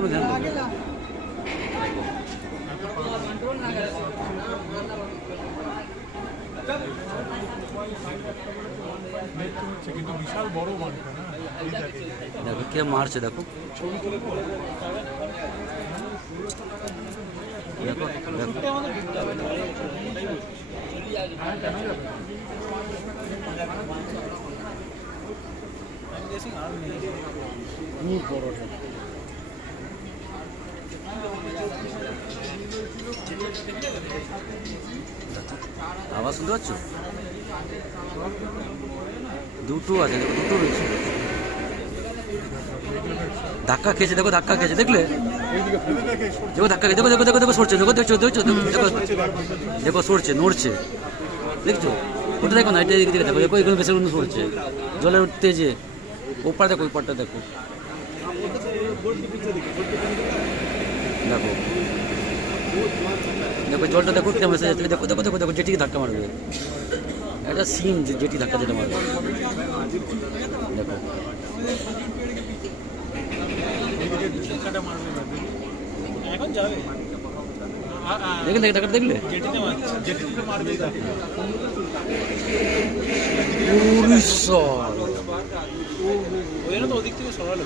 কোনো ধ্যান দেবে না। কিন্তু বিশাল বড় মাঠটা না, দেখো কে মারছে, দেখো দেখো আওয়াজ শুনতে পাচ্ছ? দুটো আছে, দেখো দুটো রয়েছে। ধাক্কা খেয়েছে, দেখো ধাক্কা খেয়েছে, দেখলে? দেখো ধাক্কা খেয়েছে, দেখো দেখো দেখো দেখো সরছে, দেখো দেখছো দেখছো দেখো দেখো সরছে, নড়ছে, দেখছো? ওটা দেখো না, এটা এদিকে দেখো, দেখো এখানে বেশি সরছে জলের তেজে। ওপার দেখো, ওই পারটা দেখো, দেখো দেখো জলটা দেখো কেমন এসে যাচ্ছে, দেখো দেখো দেখো দেখো যেটিকে ধাক্কা মারবে, একটা সিন যেটি ধাক্কা যেটা মারবে, দেখো দেখলে দেখলে দেখলে উড়িষ্যা ওদিক থেকে সরালো।